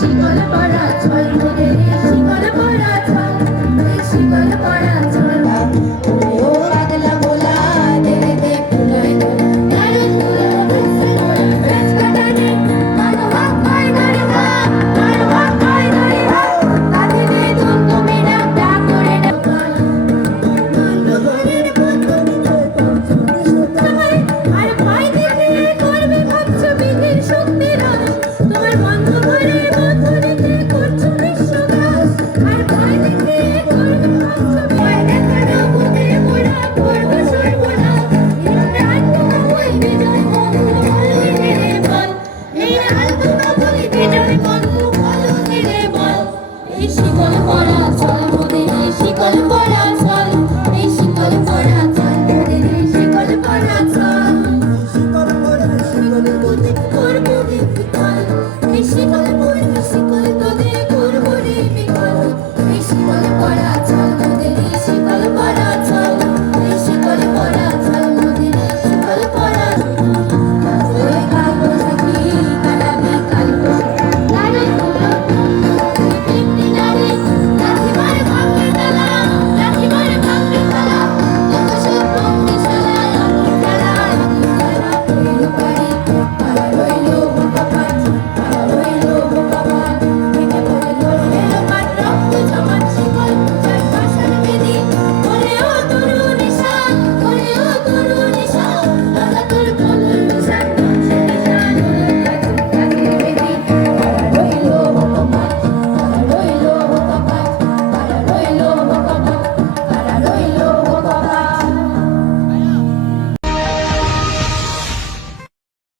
শিকল পরা চল মোদের শিকল পরা চল শিকল পরা চল ও পাগলা ভোলা দে দে ফুলাই দারুন দুলা রাজ কাটানে মানো হাক পাই ধরে না মানো হাক পাই ধরে না কাঁধে নে দুটো মেরা ডাক করে ডাক নগরের বন্ধু আর পাই দিতে করবে ভাবছো বিধির শক্তি রস তোমার বন্ধ করে বন্ধু দিতে করছো বিশ্বঘাস আর পাই দিতে করবে ভাবছো ভয় দেখানো বুতে মোড়া করবো সর্বনাশ এই আত্মা বই বিজয় বন্ধু বলো ধীরে বল এই আত্মা বই বিজয় বন্ধু বলো ধীরে বল এই শিকল পরা চল মোদের এই শিকল পরা চল এই শিকল পরা চল মোদের এই শিকল পরা চল শিকল পরা শিকল করবো বিকল এই শিকল পরা শিকল